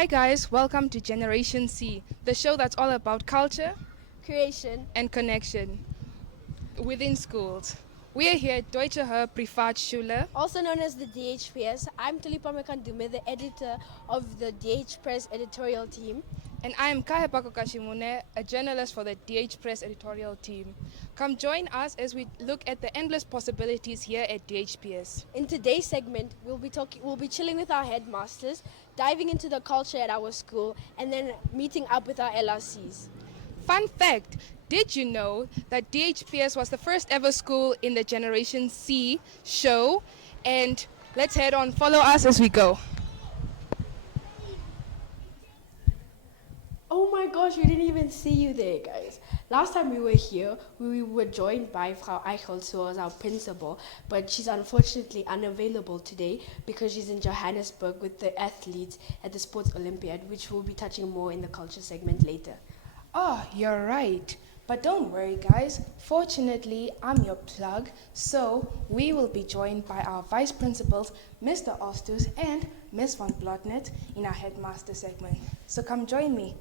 Hi guys, welcome to Generation C, the show that's all about culture creation, and connection within schools. We are here at Deutsche Privatschule. also known as the DHPS. I'm Tulipa Mekandume, the editor of the DHPS editorial team. And I am Kahepako Kashimune, a journalist for the DHPS editorial team. Come join us as we look at the endless possibilities here at DHPS. In today's segment, we'll be chilling with our headmasters, diving into the culture at our school, and then meeting up with our LRCs. Fun fact, did you know that DHPS was the first ever school in the Generation C show? And let's head on, follow us as we go. Oh my gosh, we didn't even see you there, guys. Last time we were here, we were joined by Frau Eichholz, who was our principal, but she's unfortunately unavailable today because she's in Johannesburg with the athletes at the Sports Olympiad, which we'll be touching more in the culture segment later. Oh, you're right. But don't worry, guys. Fortunately, I'm your plug, so we will be joined by our vice principals, Mr. Ostus and Ms. von Blotnet, in our headmaster segment. So come join me.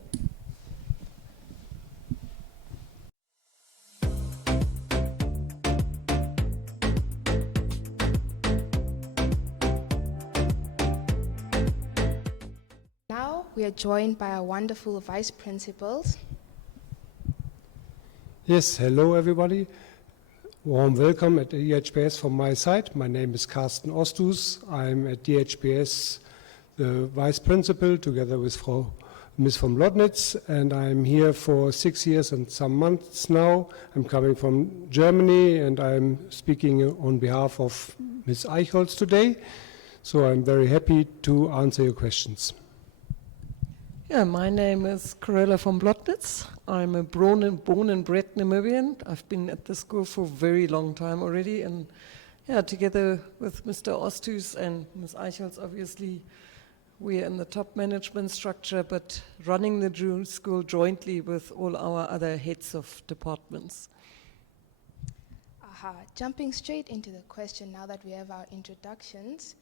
Now we are joined by our wonderful vice principals. Yes, hello everybody. Warm welcome at DHPS from my side. My name is Carsten Ostus. I'm at DHPS, the vice principal, together with Ms. von Blotnitz, and I'm here for 6 years and some months now. I'm coming from Germany, and I'm speaking on behalf of Ms. Eichholz today. So I'm very happy to answer your questions. Yeah, my name is Corella von Blotnitz. I'm a born and bred Namibian. I've been at the school for a very long time already, and yeah, together with Mr. Ostus and Ms. Eichholz, obviously, we're in the top management structure, but running the school jointly with all our other heads of departments. Jumping straight into the question now that we have our introductions.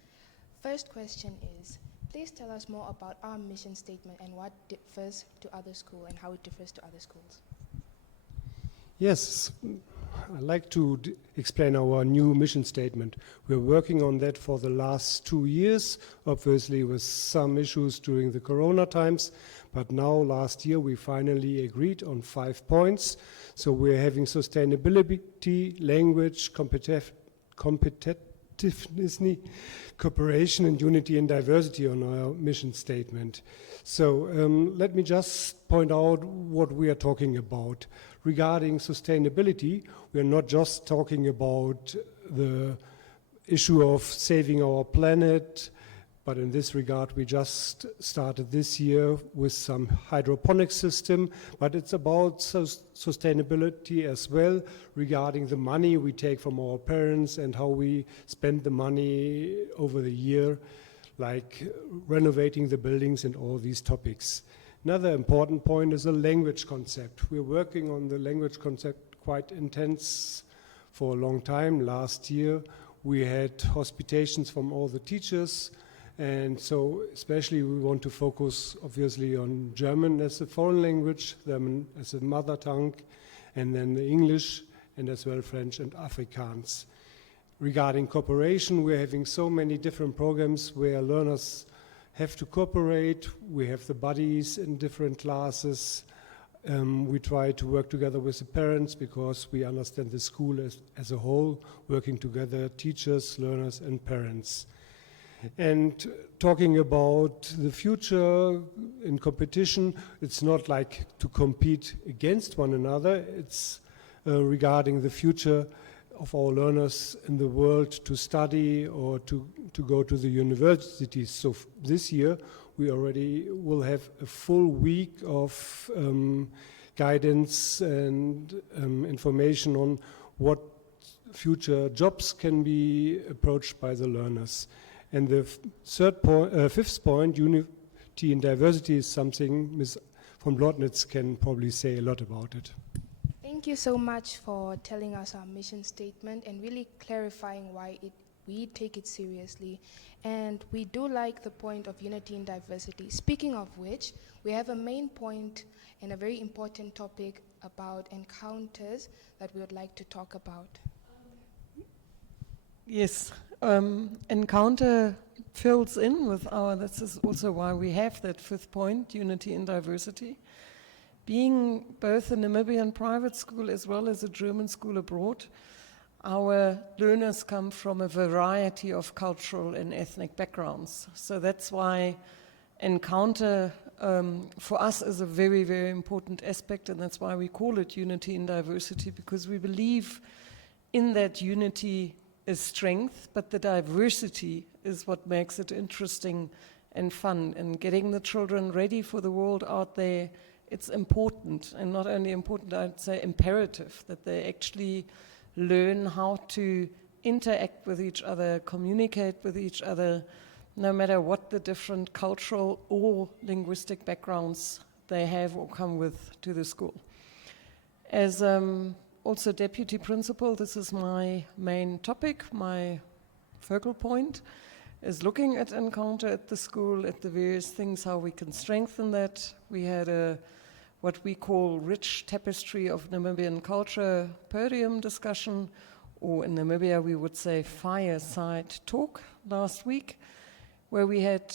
First question is, please tell us more about our mission statement and what differs to other schools and how it differs to other schools. Yes, I'd like to explain our new mission statement. We're working on that for the last 2 years, obviously with some issues during the Corona times, but now last year we finally agreed on 5 points. So we're having sustainability, language, competitiveness, cooperation and unity and diversity on our mission statement. So let me just point out what we are talking about. Regarding sustainability, we are not just talking about the issue of saving our planet, but in this regard we just started this year with some hydroponic system, but it's about sustainability as well regarding the money we take from our parents and how we spend the money over the year, like renovating the buildings and all these topics. Another important point is the language concept. We're working on the language concept quite intense for a long time. Last year we had hospitations from all the teachers, and so especially we want to focus obviously on German as a foreign language, German as a mother tongue, and then the English, and as well French and Afrikaans. Regarding cooperation, we're having so many different programs where learners have to cooperate. We have the buddies in different classes. We try to work together with the parents because we understand the school as a whole, working together, teachers, learners, and parents. And talking about the future in competition, it's not like to compete against one another. It's regarding the future of our learners in the world to study or to go to the universities. So this year we already will have a full week of guidance and information on what future jobs can be approached by the learners. And the fifth point, unity and diversity, is something Ms. von Blotnitz can probably say a lot about it. Thank you so much for telling us our mission statement and really clarifying why it we take it seriously. And we do like the point of unity in diversity. Speaking of which, we have a main point and a very important topic about encounters that we would like to talk about. Yes, encounter fills in with this is also why we have that fifth point, unity in diversity. Being both a Namibian private school as well as a German school abroad, our learners come from a variety of cultural and ethnic backgrounds. So that's why encounter for us is a very, very important aspect, and that's why we call it unity in diversity, because we believe in that unity is strength, but the diversity is what makes it interesting and fun. And getting the children ready for the world out there, it's important, and not only important, I'd say imperative, that they actually learn how to interact with each other, communicate with each other, no matter what the different cultural or linguistic backgrounds they have or come with to the school. As also deputy principal, this is my main topic, my focal point, is looking at encounter at the school, at the various things, how we can strengthen that. We had a what we call rich tapestry of Namibian culture podium discussion, or in Namibia we would say fireside talk last week, where we had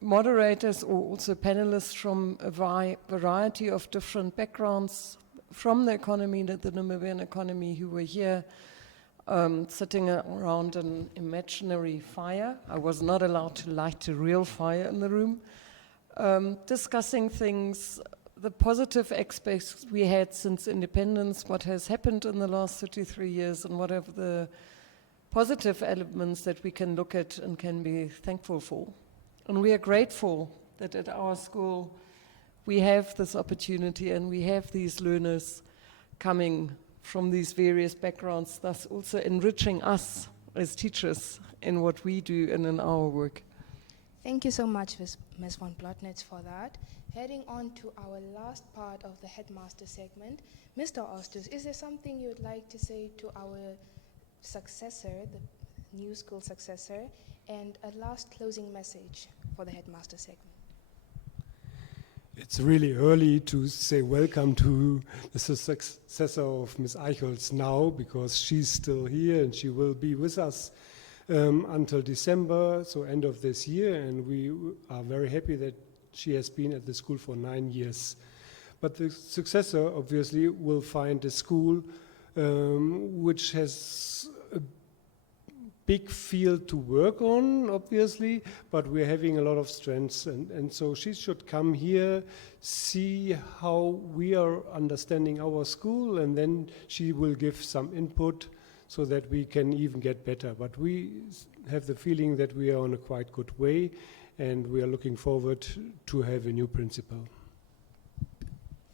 moderators or also panelists from a variety of different backgrounds from the economy, the Namibian economy, who were here sitting around an imaginary fire. I was not allowed to light a real fire in the room, discussing things, the positive aspects we had since independence, what has happened in the last 33 years, and what are the positive elements that we can look at and can be thankful for. And we are grateful that at our school we have this opportunity and we have these learners coming from these various backgrounds, thus also enriching us as teachers in what we do and in our work. Thank you so much, Ms. von Blotnitz, for that. Heading on to our last part of the headmaster segment, Mr. Ostus, is there something you would like to say to our successor, the new school successor, and a last closing message for the headmaster segment? It's really early to say welcome to the successor of Ms. Eichholz now, because she's still here and she will be with us until December, so end of this year, and we are very happy that she has been at the school for 9 years. But the successor obviously will find a school which has a big field to work on, obviously, but we're having a lot of strengths, and so she should come here, see how we are understanding our school, and then she will give some input so that we can even get better. But we have the feeling that we are on a quite good way, and we are looking forward to have a new principal.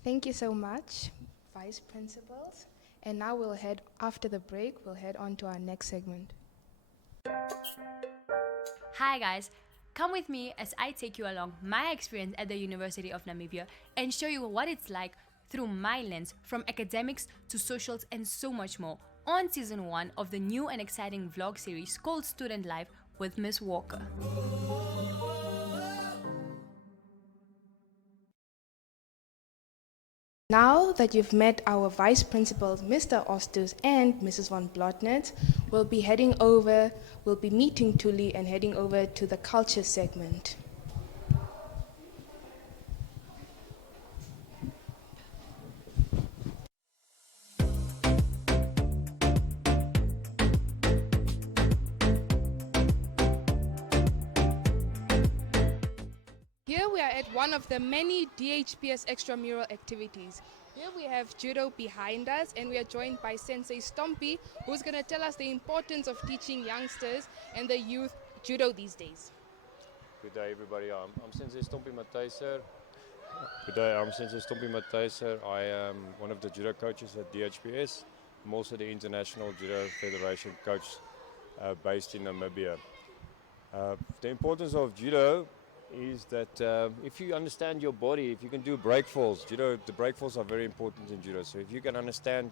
Thank you so much, Vice Principals. And now after the break, we'll head on to our next segment. Hi guys, come with me as I take you along my experience at the University of Namibia and show you what it's like through my lens, from academics to socials and so much more, on season 1 of the new and exciting vlog series called Student Life with Miss Walker. Now that you've met our vice principals, Mr. Ostus and Mrs. von Blotnitz, we'll be meeting Tuli and heading over to the culture segment. Here we are at one of the many DHPS extramural activities. Here we have judo behind us, and we are joined by Sensei Stompy, who's going to tell us the importance of teaching youngsters and the youth judo these days. Good day, everybody. I'm Sensei Stompy Matthijser. Good day, I'm Sensei Stompy Matthijser. I am one of the judo coaches at DHPS. I'm also the International Judo Federation coach based in Namibia. The importance of judo is that if you understand your body, if you can do breakfalls, the breakfalls are very important in judo. So if you can understand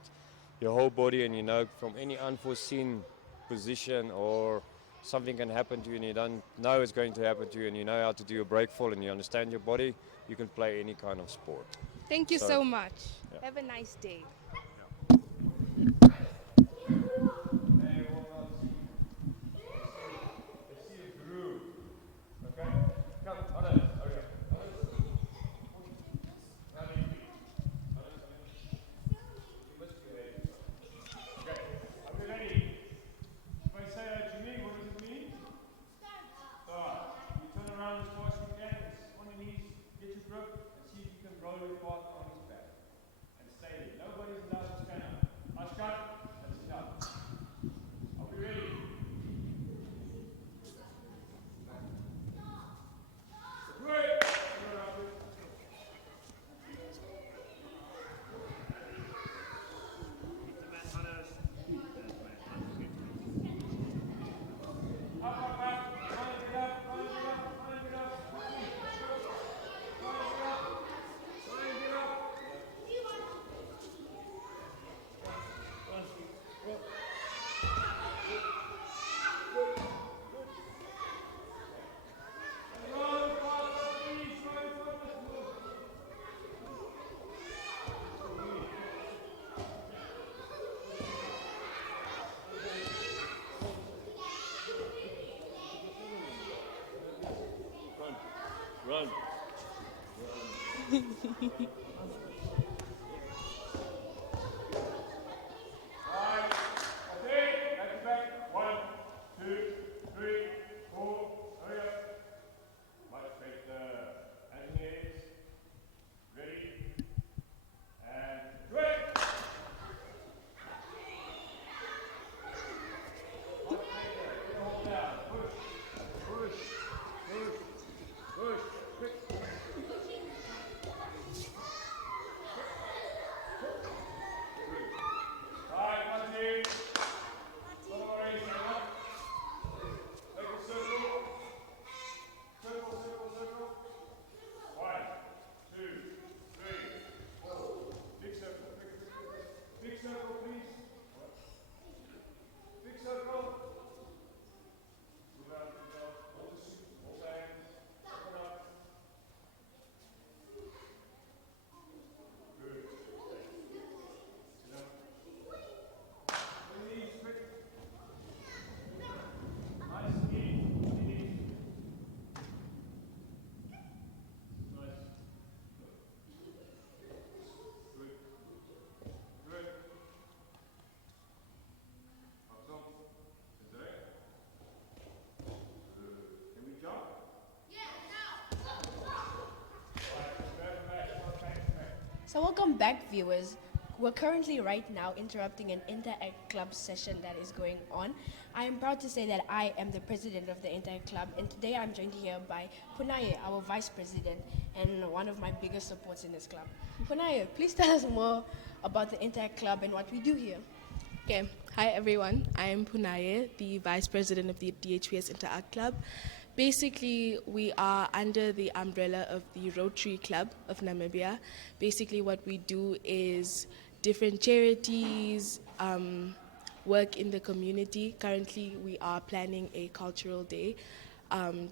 your whole body and you know from any unforeseen position or something can happen to you and you don't know it's going to happen to you and you know how to do a break fall and you understand your body, you can play any kind of sport. Thank you So- so much. Yeah. Have a nice day. Run. So welcome back, viewers. We're currently right now interrupting an Interact Club session that is going on. I am proud to say that I am the president of the Interact Club, and today I'm joined here by Punaye, our vice president, and one of my biggest supports in this club. Punaye, please tell us more about the Interact Club and what we do here. Okay, hi everyone. I am Punaye, the Vice President of the DHPS Interact Club. Basically, we are under the umbrella of the Rotary Club of Namibia. Basically, what we do is different charities, work in the community. Currently, we are planning a cultural day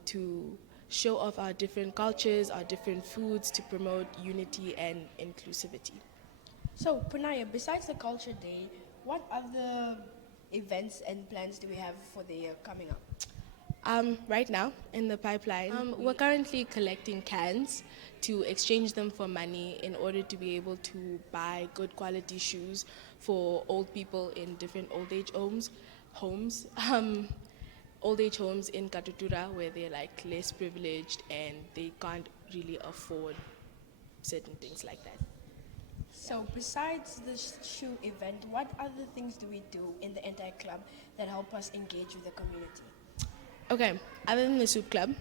to show off our different cultures, our different foods, to promote unity and inclusivity. So, Punaye, besides the Culture Day, what other events and plans do we have for the year coming up? Right now, in the pipeline, we're currently collecting cans to exchange them for money in order to be able to buy good quality shoes for old people in different old age homes, old age homes in Katutura where they're like less privileged and they can't really afford certain things like that. So, besides the shoe event, what other things do we do in the entire club that help us engage with the community? Okay, other than the soup club,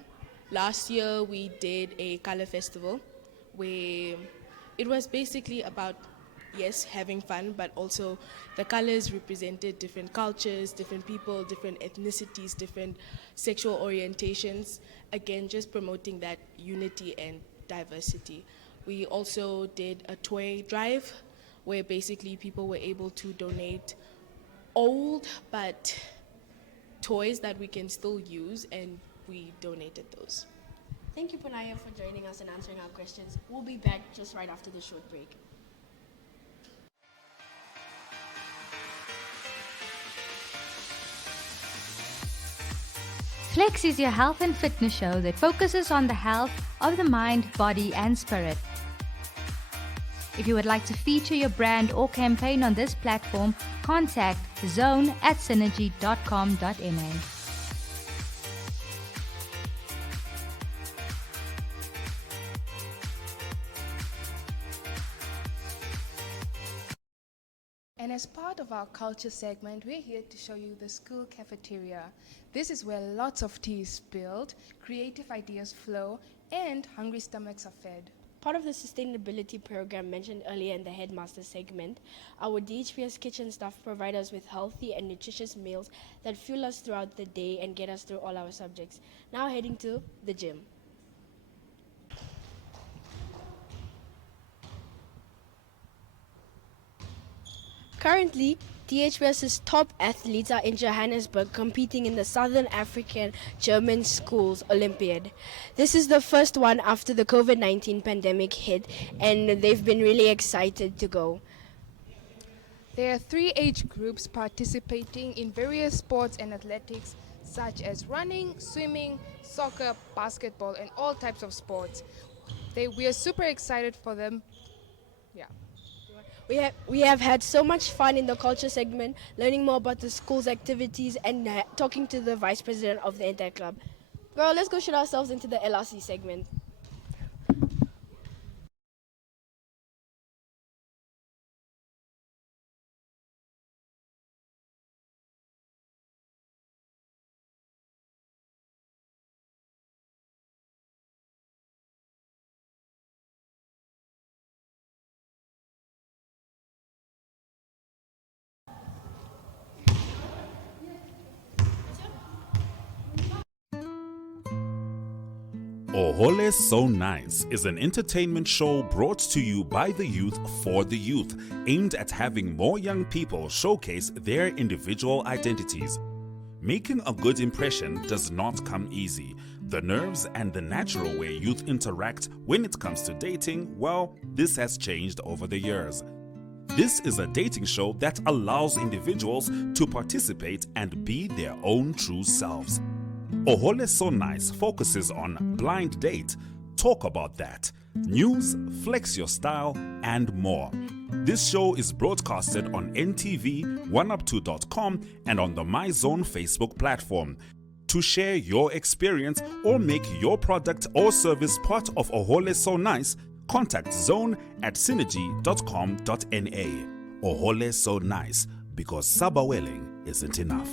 last year we did a color festival where it was basically about, yes, having fun, but also the colors represented different cultures, different people, different ethnicities, different sexual orientations. Again, just promoting that unity and diversity. We also did a toy drive where basically people were able to donate old but toys that we can still use, and we donated those. Thank you, Punaya, for joining us and answering our questions. We'll be back just right after the short break. Flex is your health and fitness show that focuses on the health of the mind, body, and spirit. If you would like to feature your brand or campaign on this platform, contact zone@synergy.com.na. And as part of our culture segment, we're here to show you the school cafeteria. This is where lots of tea is spilled, creative ideas flow, and hungry stomachs are fed. Part of the sustainability program mentioned earlier in the headmaster segment, our DHPS kitchen staff provide us with healthy and nutritious meals that fuel us throughout the day and get us through all our subjects. Now heading to the gym. Currently, DHPS's top athletes are in Johannesburg competing in the Southern African German Schools Olympiad. This is the first one after the COVID-19 pandemic hit, and they've been really excited to go. There are 3 age groups participating in various sports and athletics such as running, swimming, soccer, basketball, and all types of sports. We are super excited for them. Yeah. We have had so much fun in the culture segment, learning more about the school's activities and talking to the vice president of the entire club. Girl, let's go shoot ourselves into the LRC segment. Ohole So Nice is an entertainment show brought to you by the youth for the youth, aimed at having more young people showcase their individual identities. Making a good impression does not come easy. The nerves and the natural way youth interact when it comes to dating, well, this has changed over the years. This is a dating show that allows individuals to participate and be their own true selves. Ohole So Nice focuses on blind date, talk about that, news, flex your style, and more. This show is broadcasted on NTV, 1up2.com, and on the MyZone Facebook platform. To share your experience or make your product or service part of Ohole So Nice, contact zone@synergy.com.na. Ohole So Nice, because sabawelling isn't enough.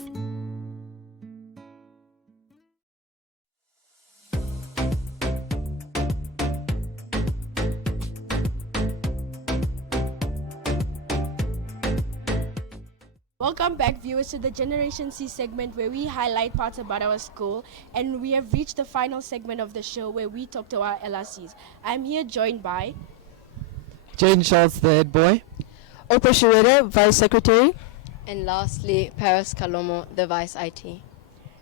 Welcome back, viewers, to the Generation C segment where we highlight parts about our school, and we have reached the final segment of the show where we talk to our LRCs. I'm here joined by Jaden Schultz, the head boy. Oprah Shireda, Vice Secretary. And lastly, Paris Kalomo, the Vice IT.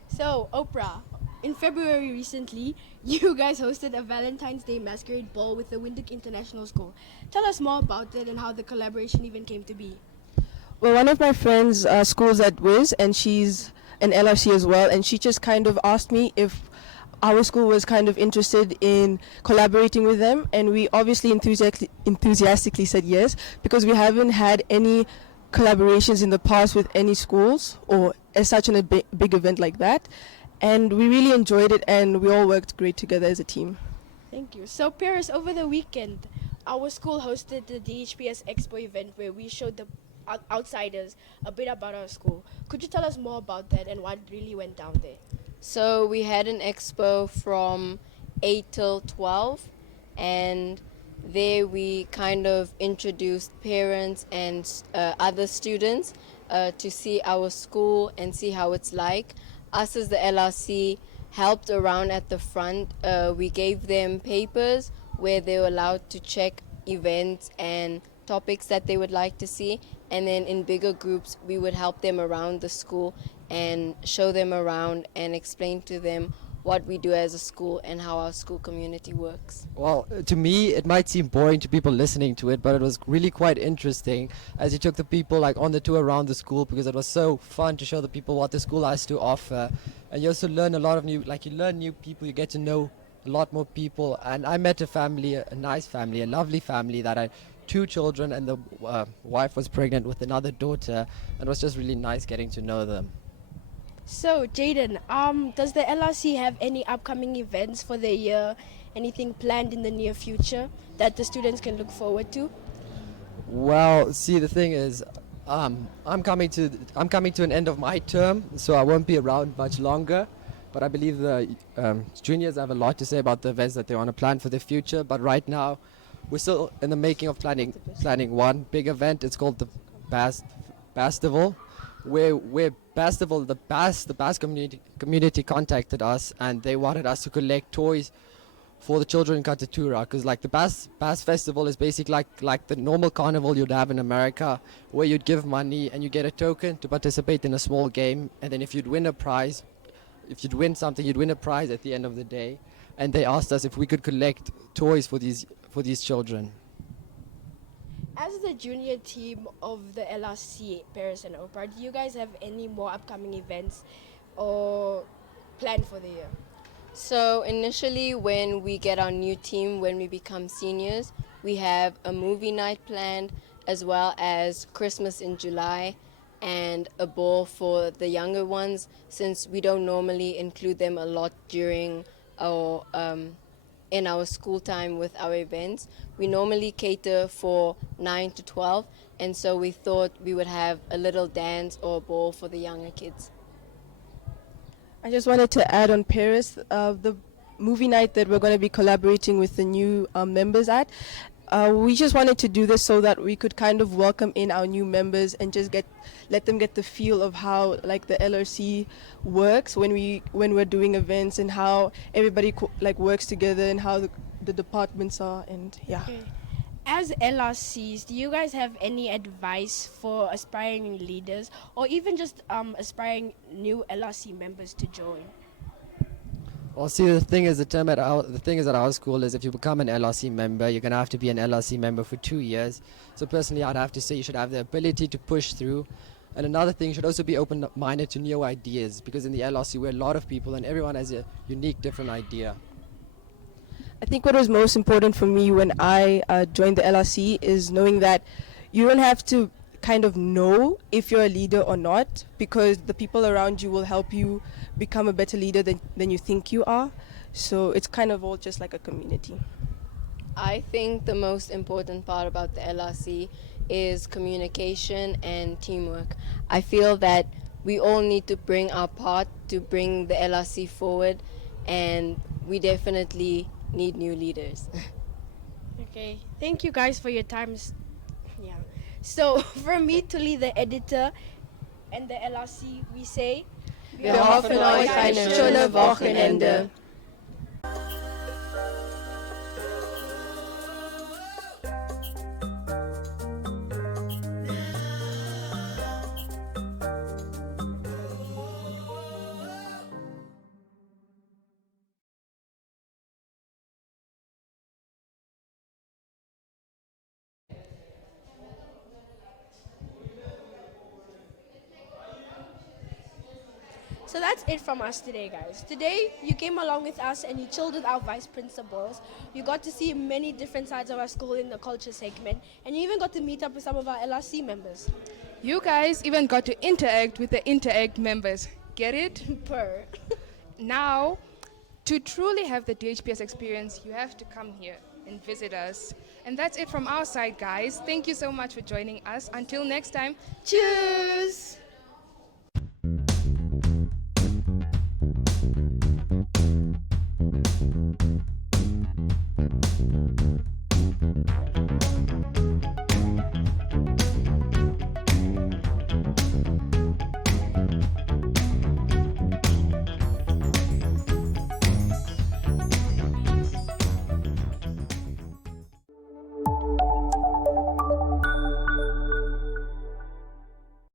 So, Oprah, in February recently, you guys hosted a Valentine's Day masquerade ball with the Windhoek International School. Tell us more about it and how the collaboration even came to be. Well, one of my friends schools at Wiz, and she's an LRC as well, and she just kind of asked me if our school was kind of interested in collaborating with them, and we obviously enthusiastically said yes, because we haven't had any collaborations in the past with any schools or as such in a big event like that, and we really enjoyed it, and we all worked great together as a team. Thank you. So, Paris, over the weekend, our school hosted the DHPS Expo event where we showed the outsiders a bit about our school. Could you tell us more about that and what really went down there? So we had an expo from 8 till 12, and there we kind of introduced parents and other students to see our school and see how it's like. Us as the LRC helped around at the front. We gave them papers where they were allowed to check events and topics that they would like to see, and then in bigger groups we would help them around the school and show them around and explain to them what we do as a school and how our school community works. Well, to me, it might seem boring to people listening to it, but it was really quite interesting as you took the people like on the tour around the school, because it was so fun to show the people what the school has to offer. And you also learn a lot of you learn new people, you get to know a lot more people. And I met a family, a nice family, a lovely family that had 2 children, and the wife was pregnant with another daughter, and it was just really nice getting to know them. So, Jaden, does the LRC have any upcoming events for the year? Anything planned in the near future that the students can look forward to? Well, see, the thing is, I'm coming to an end of my term, so I won't be around much longer. But I believe the juniors have a lot to say about the events that they want to plan for the future. But right now, we're still in the making of planning one big event. It's called the Bastival, where Bastival, the Basque community contacted us, and they wanted us to collect toys for the children in Katatura, because like the Bass Festival is basically like the normal carnival you'd have in America, where you'd give money and you get a token to participate in a small game, and then if you'd win something, you'd win a prize at the end of the day. And they asked us if we could collect toys for these children. As the junior team of the LRC Paris and Oprah, do you guys have any more upcoming events or planned for the year? So initially, when we get our new team, when we become seniors, we have a movie night planned, as well as Christmas in July and a ball for the younger ones, since we don't normally include them a lot during our in our school time with our events. We normally cater for 9 to 12, and so we thought we would have a little dance or a ball for the younger kids. I just wanted to add on Paris, the movie night that we're going to be collaborating with the new members at. We just wanted to do this so that we could kind of welcome in our new members and just let them get the feel of how like the LRC works when we're doing events, and how everybody works together, and how the departments are, and yeah. Okay. As LRCs, do you guys have any advice for aspiring leaders, or even just aspiring new LRC members to join? Well, see, the thing is at our school is if you become an LRC member, you're going to have to be an LRC member for 2 years. So personally, I'd have to say you should have the ability to push through. And another thing, you should also be open-minded to new ideas, because in the LRC we're a lot of people and everyone has a unique, different idea. I think what was most important for me when I joined the LRC is knowing that you don't have to kind of know if you're a leader or not, because the people around you will help you become a better leader than you think you are. So it's kind of all just like a community. I think the most important part about the LRC is communication and teamwork. I feel that we all need to bring our part to bring the LRC forward, and we definitely need new leaders. Okay, thank you guys for your time. Yeah. So, from me, Tuli, the editor, and the LRC, we say... Wir hoffen euch eine schöne Wochenende. So that's it from us today, guys. Today, you came along with us and you chilled with our vice principals. You got to see many different sides of our school in the culture segment, and you even got to meet up with some of our LRC members. You guys even got to interact with the Interact members. Get it? Purr. Now, to truly have the DHPS experience, you have to come here and visit us. And that's it from our side, guys. Thank you so much for joining us. Until next time, cheers!